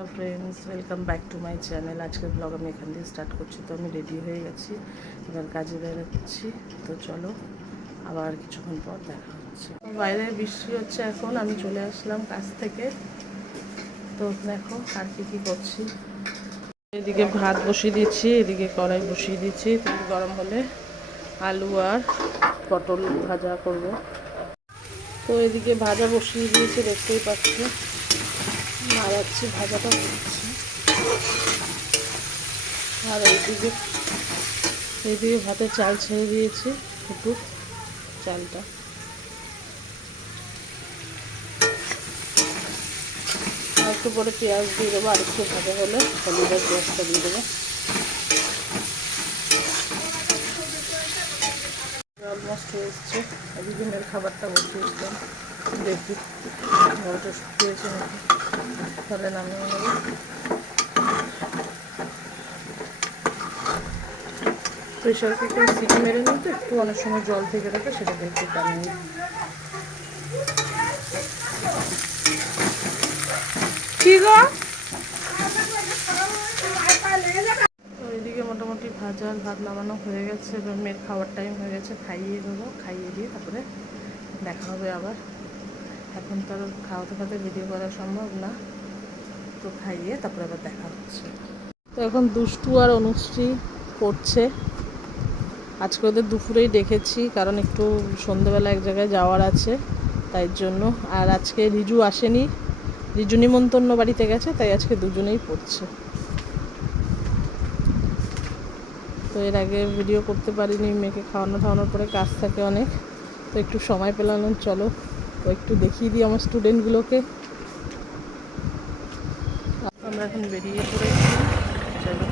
Hello friends, welcome back to my channel. আজকের blog আমি এখান দিয়ে স্টার্ট করছি। তো আমি রেডি হয়ে গেছি, এবার কাজে বেরোচ্ছি। তো চলো আবার কিছুক্ষণ পর দেখা হচ্ছে। বাইরে বৃষ্টি হচ্ছে এখন, আমি চলে আসলাম কাজ থেকে। তো দেখো আর কি করছি। এদিকে ভাত বসিয়ে দিচ্ছি, এদিকে কড়াই বসিয়ে দিচ্ছি। তেল গরম হলে আলু আর পটল ভাজা করব। তো এদিকে ভাজা বসিয়ে দিয়েছি, দেখতেই পাচ্ছি। নাড়াচ্ছি, ভাজাটা করছি। আর এইদিকে ভাতের চাল ছেড়ে দিয়েছি, একটু চালটা। আর একটু পরে পেঁয়াজ দিয়ে দেবো, আর একটু ভাজা হলে হলুদ আর পেঁয়াজটা দিয়ে দেবো। অলমোস্ট হয়ে এসছে। এদিকে মেয়ের খাবারটা বসিয়ে দিলাম, দেখি জলটা শুকিয়েছে নাকি, তাহলে নামিয়ে নেবো। প্রেশার কুকার সিটি মেরে নিই, তো একটু অনেক সময় জল থেকে থাকে, সেটাকে একটু টানিয়ে নিই। কি গো, ওইদিকে মোটামুটি ভাজা আর ভাত নামানো হয়ে গেছে। এবার মেয়ের খাওয়ার টাইম হয়ে গেছে, খাইয়ে দেবো। খাইয়ে দিয়ে তারপরে দেখা হবে আবার। এখন তো আর খাওয়াতে খাওয়াতে ভিডিও করা সম্ভব না, তো খাইয়ে তারপরে আবার দেখা হচ্ছে। তো এখন দুষ্টু আর অনুশ্রী পড়ছে। আজকে ওদের দুপুরেই ডেকেছি, কারণ একটু সন্ধেবেলা এক জায়গায় যাওয়ার আছে, তাই জন্য। আর আজকে রিজু আসেনি, রিজু নিমন্ত্রণ বাড়িতে গেছে, তাই আজকে দুজনেই পড়ছে। তো এর আগে ভিডিও করতে পারিনি, মেয়েকে খাওয়ানোর পরে কাজ থাকে অনেক, তো একটু সময় পেলাম। চলো তো একটু দেখিয়ে দিই আমার স্টুডেন্টগুলোকে। আমরা এখন বেরিয়ে পড়েছি, চলো।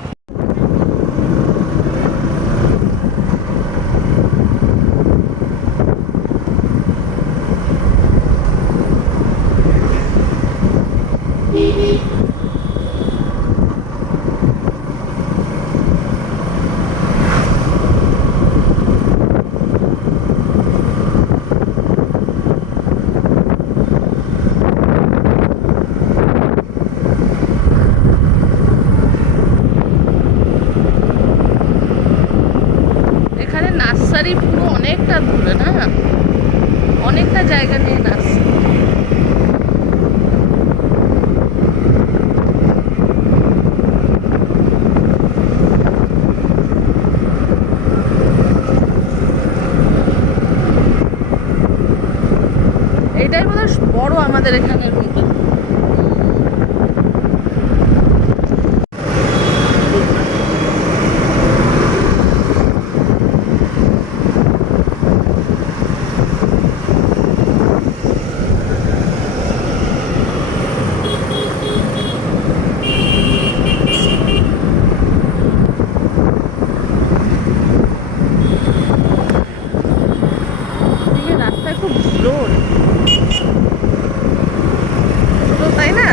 নার্সারি পুরো অনেকটা দূরে, না অনেকটা জায়গা নিয়ে নার্সারি। এইটাই বোধহয় বড় আমাদের এখানে রুমটা। রাস্তায় খুব জোর, তাই না?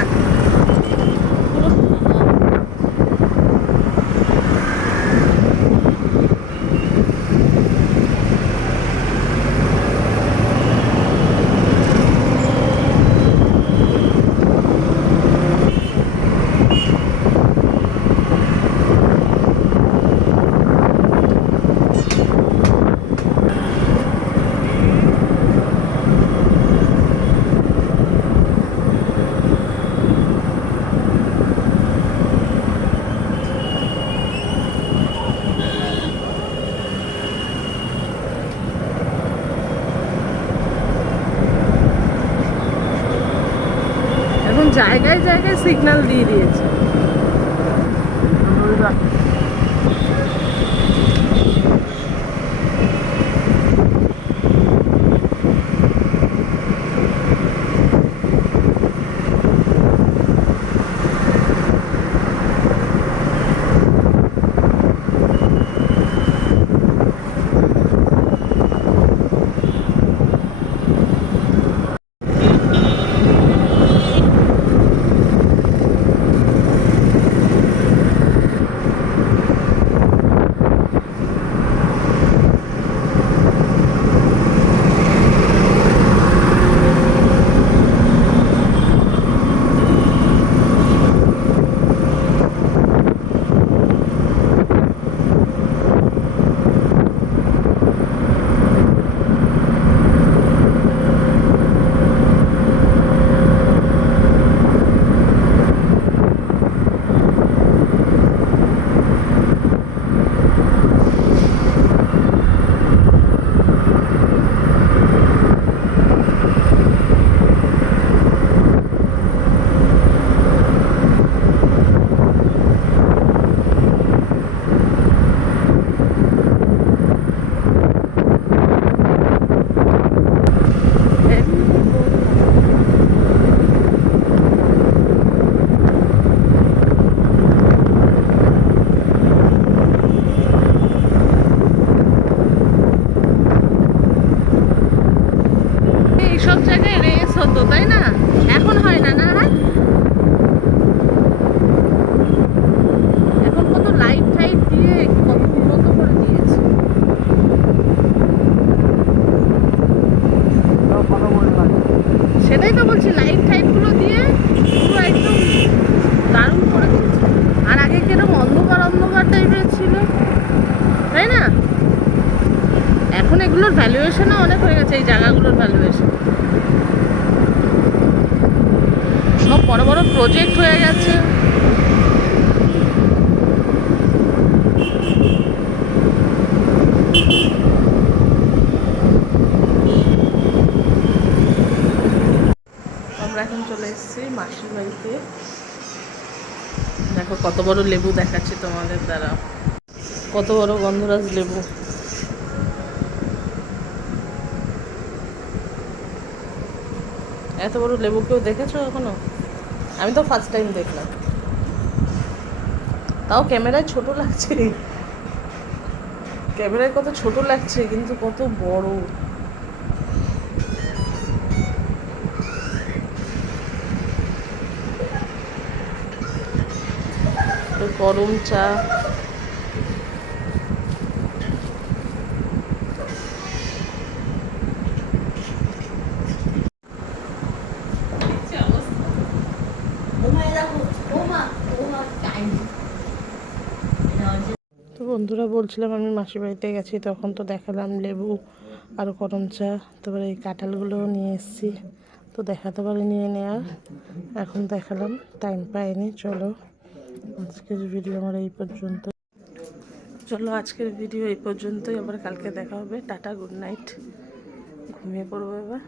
এখন জায়গায় জায়গায় সিগন্যাল দিয়ে দিয়েছে। এখন এগুলোর ভ্যালুয়েশনও অনেক হয়ে গেছে, এই জায়গাগুলোর ভ্যালুয়েশন। সব বড় বড় প্রজেক্ট হয়ে গেছে। আমরা এখন চলে এসেছি মাসির বাড়িতে। দেখো কত বড় লেবু দেখাচ্ছি তোমাদের দ্বারা, কত বড় গন্ধরাজ লেবু। এত বড় লেবু কেউ দেখেছো এখনো? আমি তো ফার্স্ট টাইম দেখলাম। তাও ক্যামেরায় ছোট লাগছে, ক্যামেরায় কত ছোট লাগছে কিন্তু কত বড়। গরম চা, তো বন্ধুরা বলছিলাম আমি মাসির বাড়িতে গেছি, তখন তো দেখালাম লেবু আর গরম চা, তারপরে এই কাঁঠালগুলোও নিয়ে এসেছি, তো দেখাতে পারিনি এনে আর, এখন দেখালাম, টাইম পাইনি। চলো আজকের ভিডিও আমার এই পর্যন্ত। চলো আজকের ভিডিও এই পর্যন্তই, আবার কালকে দেখা হবে। টাটা, গুড নাইট, ঘুমিয়ে পড়বো এবার।